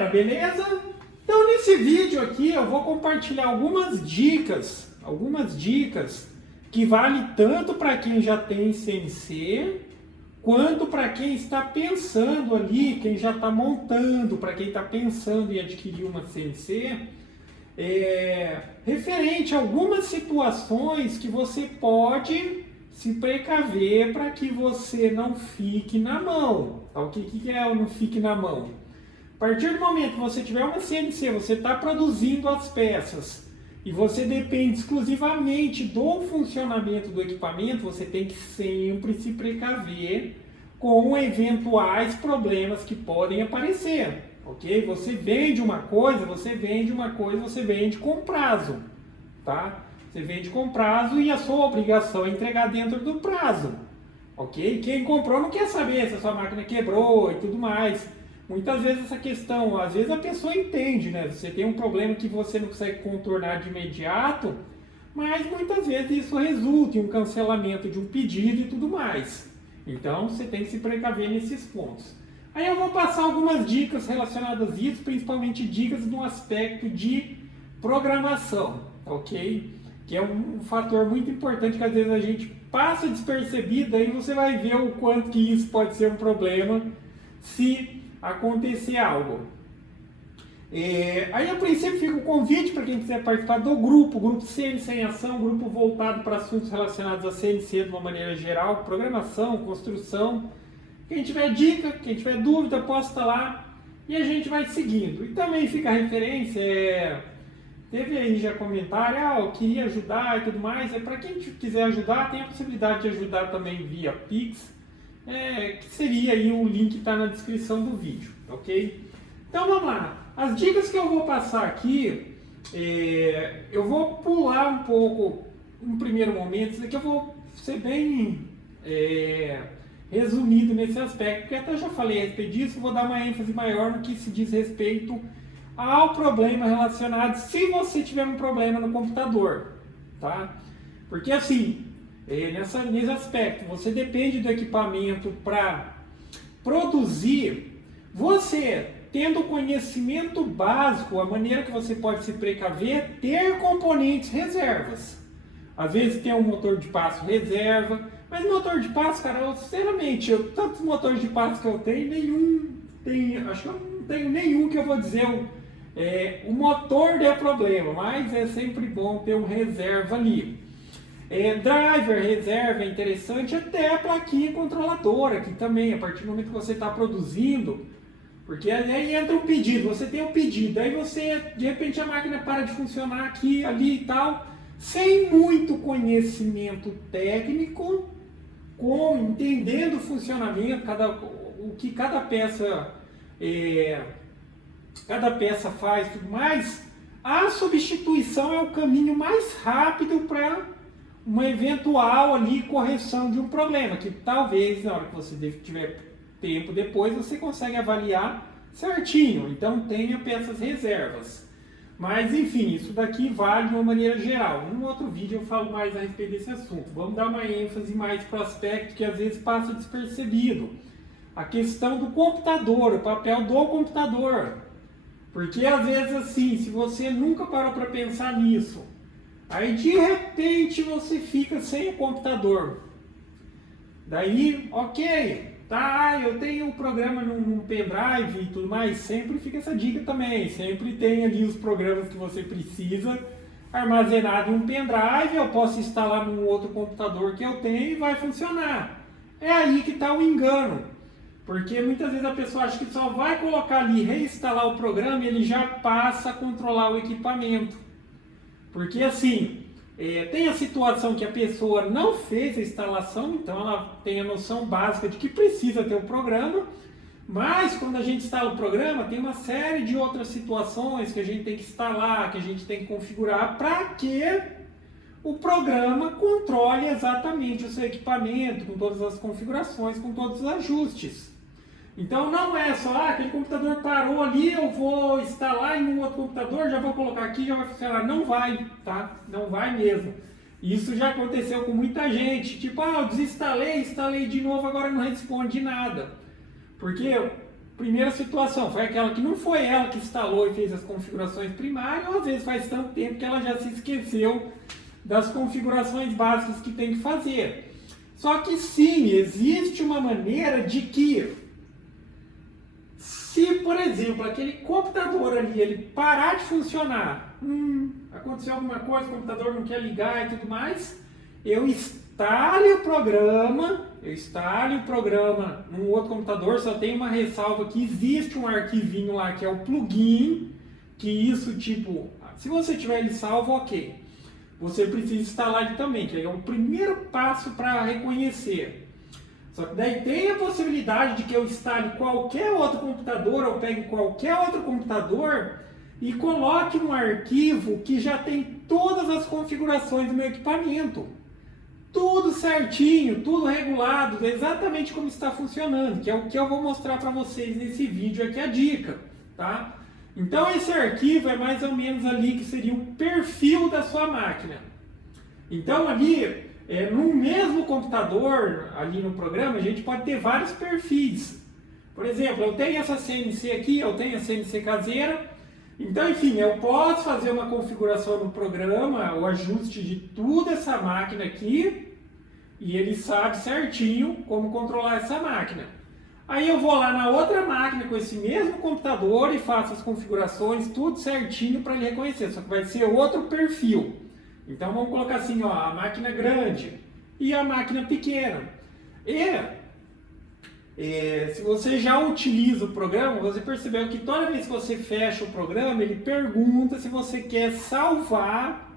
galera, beleza? Então nesse vídeo aqui eu vou compartilhar algumas dicas que vale tanto para quem já tem CNC, quanto para quem está pensando ali, quem já está montando, para quem está pensando em adquirir uma CNC, referente a algumas situações que você pode se precaver para que você não fique na mão. Tá? O que é o não fique na mão? A partir do momento que você tiver uma CNC, você está produzindo as peças e você depende exclusivamente do funcionamento do equipamento, você tem que sempre se precaver com eventuais problemas que podem aparecer. Ok? Você vende uma coisa, você vende com prazo, tá? Você vende com prazo e a sua obrigação é entregar dentro do prazo, ok? Quem comprou não quer saber se a sua máquina quebrou e tudo mais. Muitas vezes essa questão, às vezes a pessoa entende, né? Você tem um problema que você não consegue contornar de imediato, mas muitas vezes isso resulta em um cancelamento de um pedido e tudo mais. Então você tem que se precaver nesses pontos. Aí eu vou passar algumas dicas relacionadas a isso, principalmente dicas no aspecto de programação, ok? Que é um fator muito importante que às vezes a gente passa despercebido, aí você vai ver o quanto que isso pode ser um problema se acontecer algo. Aí a princípio fica o convite para quem quiser participar do grupo CNC em Ação, grupo voltado para assuntos relacionados a CNC de uma maneira geral, programação, construção. Quem tiver dica, quem tiver dúvida, posta lá e a gente vai seguindo. E também fica a referência, teve aí já comentário, eu queria ajudar e tudo mais. Para quem quiser ajudar, tem a possibilidade de ajudar também via Pix, que seria aí o link que está na descrição do vídeo, ok? Então vamos lá. As dicas que eu vou passar aqui, eu vou pular um pouco no primeiro momento, isso aqui eu vou ser bem resumido nesse aspecto, porque até já falei a respeito disso, vou dar uma ênfase maior no que se diz respeito ao problema relacionado, se você tiver um problema no computador, tá? Porque assim, nesse aspecto, você depende do equipamento para produzir, você tendo conhecimento básico, a maneira que você pode se precaver, ter componentes reservas. Às vezes tem um motor de passo reserva, mas motor de passo, cara, sinceramente, tantos motores de passo que eu tenho, acho que eu não tenho nenhum que eu vou dizer o motor deu problema, mas é sempre bom ter um reserva ali. Driver, reserva é interessante, até a plaquinha controladora, que também, a partir do momento que você está produzindo, porque aí entra um pedido, você tem um pedido, aí você, de repente a máquina para de funcionar aqui, ali e tal, sem muito conhecimento técnico, entendendo o funcionamento, o que cada peça faz e tudo mais, a substituição é o caminho mais rápido para uma eventual ali correção de um problema, que talvez na hora que você tiver tempo depois você consegue avaliar certinho, então tenha peças reservas. Mas enfim, isso daqui vale de uma maneira geral. Num outro vídeo eu falo mais a respeito desse assunto. Vamos dar uma ênfase mais para o aspecto que às vezes passa despercebido. A questão do computador, o papel do computador. Porque às vezes assim, se você nunca parou para pensar nisso, aí de repente você fica sem o computador. Daí, ok, tá, eu tenho um programa num pendrive e tudo mais, sempre fica essa dica também, sempre tem ali os programas que você precisa armazenado em um pendrive, eu posso instalar num outro computador que eu tenho e vai funcionar. É aí que está o engano, porque muitas vezes a pessoa acha que só vai colocar ali, reinstalar o programa e ele já passa a controlar o equipamento. Porque assim, tem a situação que a pessoa não fez a instalação, então ela tem a noção básica de que precisa ter o programa, mas quando a gente instala o programa, tem uma série de outras situações que a gente tem que instalar, que a gente tem que configurar para que o programa controle exatamente o seu equipamento, com todas as configurações, com todos os ajustes. Então não é só, aquele computador parou ali, eu vou instalar em um outro computador, já vou colocar aqui, já vai funcionar. Não vai, tá? Não vai mesmo. Isso já aconteceu com muita gente, tipo, eu desinstalei, instalei de novo, agora não responde nada. Porque primeira situação foi aquela que não foi ela que instalou e fez as configurações primárias, ou às vezes faz tanto tempo que ela já se esqueceu das configurações básicas que tem que fazer. Só que sim, existe uma maneira de que, se por exemplo aquele computador ali ele parar de funcionar, aconteceu alguma coisa, o computador não quer ligar e tudo mais, eu instale o programa num outro computador, só tem uma ressalva que existe um arquivinho lá que é o plugin, que isso tipo, se você tiver ele salvo, ok. Você precisa instalar ele também, que é o primeiro passo para reconhecer. Só que daí tem a possibilidade de que eu instale qualquer outro computador, ou pegue qualquer outro computador e coloque um arquivo que já tem todas as configurações do meu equipamento. Tudo certinho, tudo regulado, exatamente como está funcionando, que é o que eu vou mostrar para vocês nesse vídeo aqui, a dica, tá? Então esse arquivo é mais ou menos ali que seria o perfil da sua máquina. Então ali, no mesmo computador, ali no programa, a gente pode ter vários perfis. Por exemplo, eu tenho essa CNC aqui, eu tenho a CNC caseira. Então, enfim, eu posso fazer uma configuração no programa, o ajuste de toda essa máquina aqui, e ele sabe certinho como controlar essa máquina. Aí eu vou lá na outra máquina com esse mesmo computador e faço as configurações, tudo certinho para ele reconhecer, só que vai ser outro perfil. Então vamos colocar assim, ó, a máquina grande e a máquina pequena. Se você já utiliza o programa, você percebeu que toda vez que você fecha o programa, ele pergunta se você quer salvar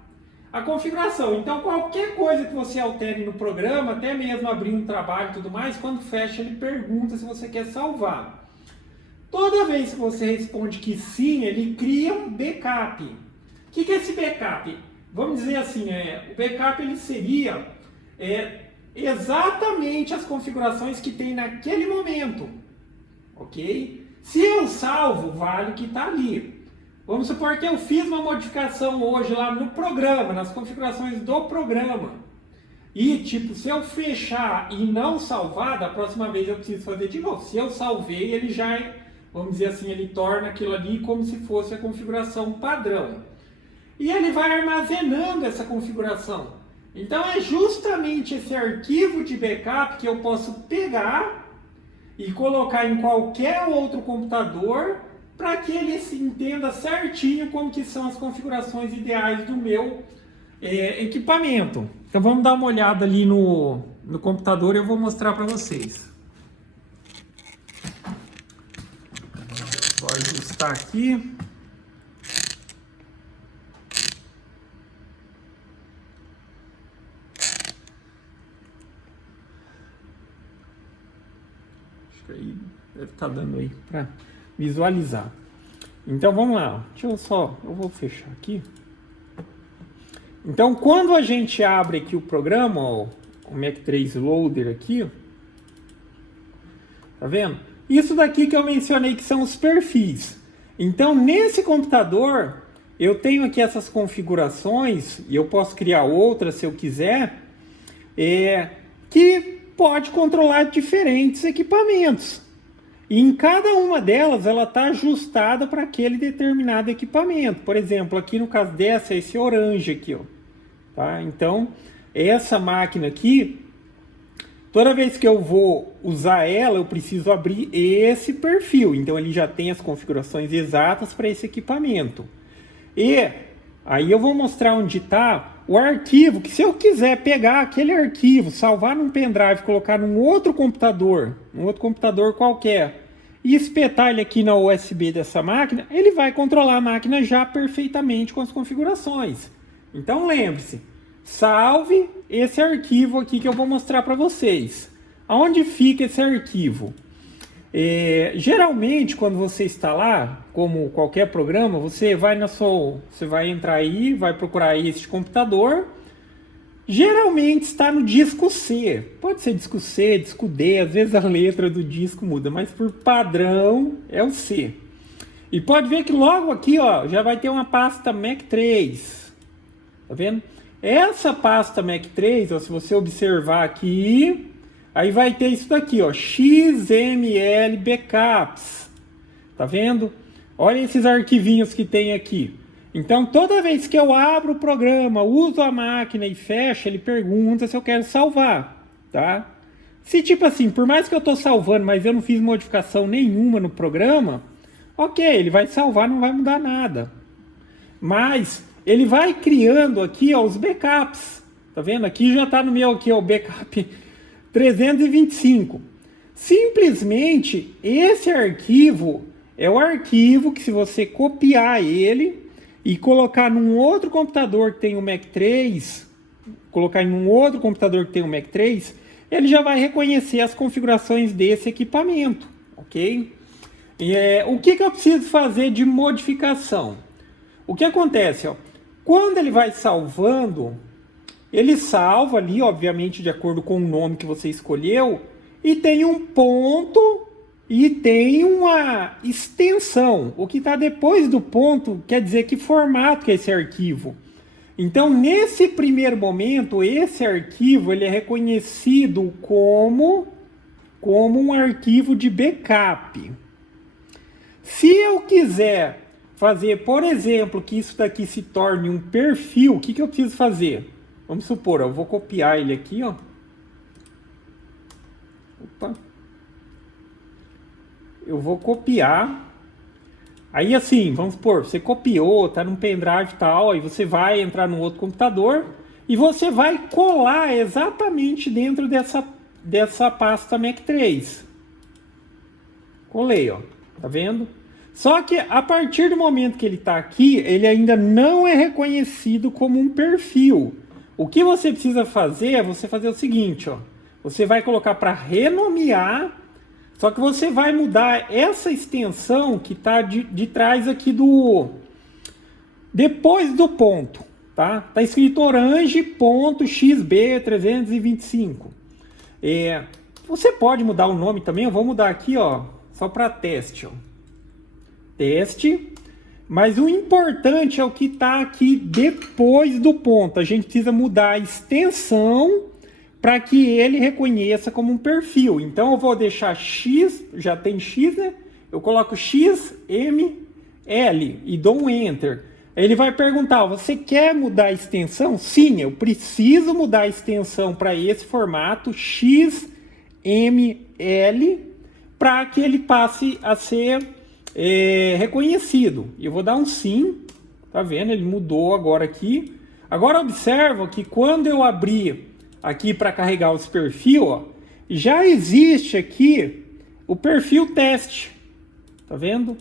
a configuração. Então qualquer coisa que você altere no programa, até mesmo abrir um trabalho e tudo mais, quando fecha ele pergunta se você quer salvar. Toda vez que você responde que sim, ele cria um backup. O que é esse backup? Vamos dizer assim, o backup ele seria exatamente as configurações que tem naquele momento, ok? Se eu salvo, vale o que está ali. Vamos supor que eu fiz uma modificação hoje lá no programa, nas configurações do programa. E tipo, se eu fechar e não salvar, da próxima vez eu preciso fazer de novo. Se eu salvei, ele já, vamos dizer assim, ele torna aquilo ali como se fosse a configuração padrão. E ele vai armazenando essa configuração. Então é justamente esse arquivo de backup que eu posso pegar e colocar em qualquer outro computador para que ele se entenda certinho como que são as configurações ideais do meu equipamento. Então vamos dar uma olhada ali no computador e eu vou mostrar para vocês. Vou ajustar aqui. Acho que aí deve estar dando aí para visualizar. Então vamos lá, eu vou fechar aqui. Então quando a gente abre aqui o programa, ó, o Mac 3 Loader aqui, ó, tá vendo? Isso daqui que eu mencionei que são os perfis. Então nesse computador eu tenho aqui essas configurações e eu posso criar outras se eu quiser, que pode controlar diferentes equipamentos. E em cada uma delas, ela está ajustada para aquele determinado equipamento. Por exemplo, aqui no caso dessa, é esse orange aqui, ó. Tá? Então, essa máquina aqui, toda vez que eu vou usar ela, eu preciso abrir esse perfil. Então, ele já tem as configurações exatas para esse equipamento. E aí eu vou mostrar onde está o arquivo, que se eu quiser pegar aquele arquivo, salvar num pendrive, colocar num outro computador qualquer, e espetar ele aqui na USB dessa máquina, ele vai controlar a máquina já perfeitamente com as configurações. Então lembre-se, salve esse arquivo aqui que eu vou mostrar para vocês. Aonde fica esse arquivo? Geralmente, quando você instalar, como qualquer programa, você vai entrar aí, vai procurar aí este computador. Geralmente está no disco C. Pode ser disco C, disco D, às vezes a letra do disco muda, mas por padrão é o C. E pode ver que logo aqui, ó, já vai ter uma pasta Mac 3. Tá vendo? Essa pasta Mac 3, ó, se você observar aqui, aí vai ter isso daqui, ó, XML Backups. Tá vendo? Olha esses arquivinhos que tem aqui. Então, toda vez que eu abro o programa, uso a máquina e fecho, ele pergunta se eu quero salvar, tá? Se tipo assim, por mais que eu estou salvando, mas eu não fiz modificação nenhuma no programa, ok, ele vai salvar, não vai mudar nada. Mas ele vai criando aqui, ó, os backups. Tá vendo? Aqui já está no meu aqui, ó, o backup 325. Simplesmente esse arquivo é o arquivo que, se você copiar ele e colocar num outro computador que tem o Mac 3, colocar em um outro computador que tem o Mac 3, ele já vai reconhecer as configurações desse equipamento, ok? O que eu preciso fazer de modificação? O que acontece, ó, quando ele vai salvando, ele salva ali, obviamente, de acordo com o nome que você escolheu, e tem um ponto e tem uma extensão. O que está depois do ponto quer dizer que formato que é esse arquivo. Então, nesse primeiro momento, esse arquivo ele é reconhecido como um arquivo de backup. Se eu quiser fazer, por exemplo, que isso daqui se torne um perfil, o que eu preciso fazer? Vamos supor, eu vou copiar ele aqui, ó. Opa. Eu vou copiar. Aí assim, vamos supor, você copiou, tá num pendrive e tal, aí você vai entrar no outro computador e você vai colar exatamente dentro dessa pasta Mac 3. Colei, ó. Tá vendo? Só que a partir do momento que ele está aqui, ele ainda não é reconhecido como um perfil. O que você precisa fazer é você fazer o seguinte, ó. Você vai colocar para renomear, só que você vai mudar essa extensão que está de trás aqui depois do ponto, tá? Tá escrito orange.xb325. Você pode mudar o nome também, eu vou mudar aqui, ó, só para teste, ó. Teste, mas o importante é o que está aqui depois do ponto. A gente precisa mudar a extensão para que ele reconheça como um perfil. Então eu vou deixar X, já tem X, né? Eu coloco XML e dou um Enter. Ele vai perguntar, você quer mudar a extensão? Sim, eu preciso mudar a extensão para esse formato XML para que ele passe a ser reconhecido. Eu vou dar um sim, tá vendo? Ele mudou agora aqui. Agora observa que quando eu abrir aqui para carregar os perfis, ó, já existe aqui o perfil teste, tá vendo?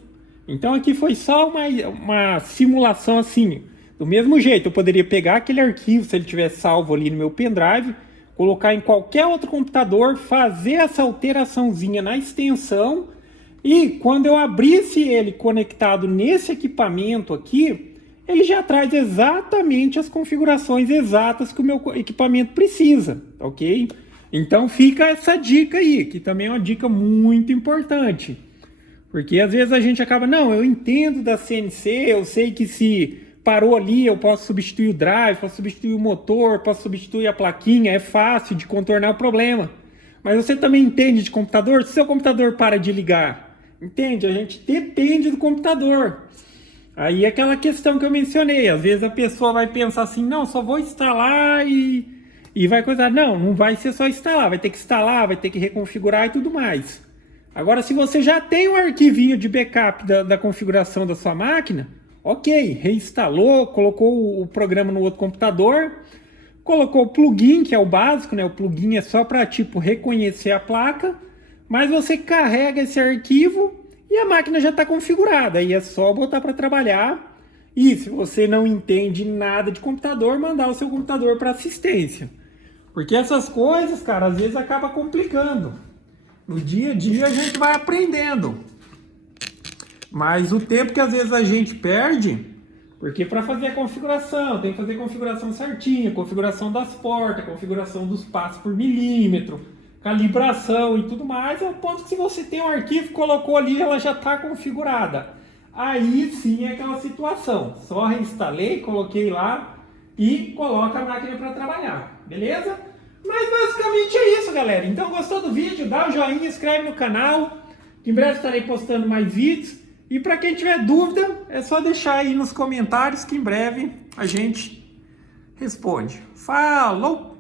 Então aqui foi só uma simulação assim. Do mesmo jeito, eu poderia pegar aquele arquivo, se ele tivesse salvo ali no meu pendrive, colocar em qualquer outro computador, fazer essa alteraçãozinha na extensão. E quando eu abrisse ele conectado nesse equipamento aqui, ele já traz exatamente as configurações exatas que o meu equipamento precisa, ok? Então fica essa dica aí, que também é uma dica muito importante. Porque às vezes a gente acaba, não, eu entendo da CNC, eu sei que se parou ali eu posso substituir o drive, posso substituir o motor, posso substituir a plaquinha, é fácil de contornar o problema. Mas você também entende de computador? Se seu computador para de ligar, entende? A gente depende do computador. Aí é aquela questão que eu mencionei. Às vezes a pessoa vai pensar assim, não, só vou instalar e vai coisar. Não, não vai ser só instalar. Vai ter que instalar, vai ter que reconfigurar e tudo mais. Agora, se você já tem um arquivinho de backup da configuração da sua máquina, ok, reinstalou, colocou o programa no outro computador, colocou o plugin, que é o básico, né? O plugin é só para tipo reconhecer a placa, mas você carrega esse arquivo e a máquina já está configurada. Aí é só botar para trabalhar. E se você não entende nada de computador, mandar o seu computador para assistência. Porque essas coisas, cara, às vezes acaba complicando. No dia a dia a gente vai aprendendo. Mas o tempo que às vezes a gente perde, porque para fazer a configuração, tem que fazer a configuração certinha, configuração das portas, configuração dos passos por milímetro, calibração e tudo mais, é o ponto que se você tem um arquivo, colocou ali, ela já está configurada. Aí sim é aquela situação. Só reinstalei, coloquei lá e coloca a máquina para trabalhar. Beleza? Mas basicamente é isso, galera. Então gostou do vídeo? Dá o joinha, inscreve no canal. Em breve estarei postando mais vídeos. E para quem tiver dúvida, é só deixar aí nos comentários que em breve a gente responde. Falou!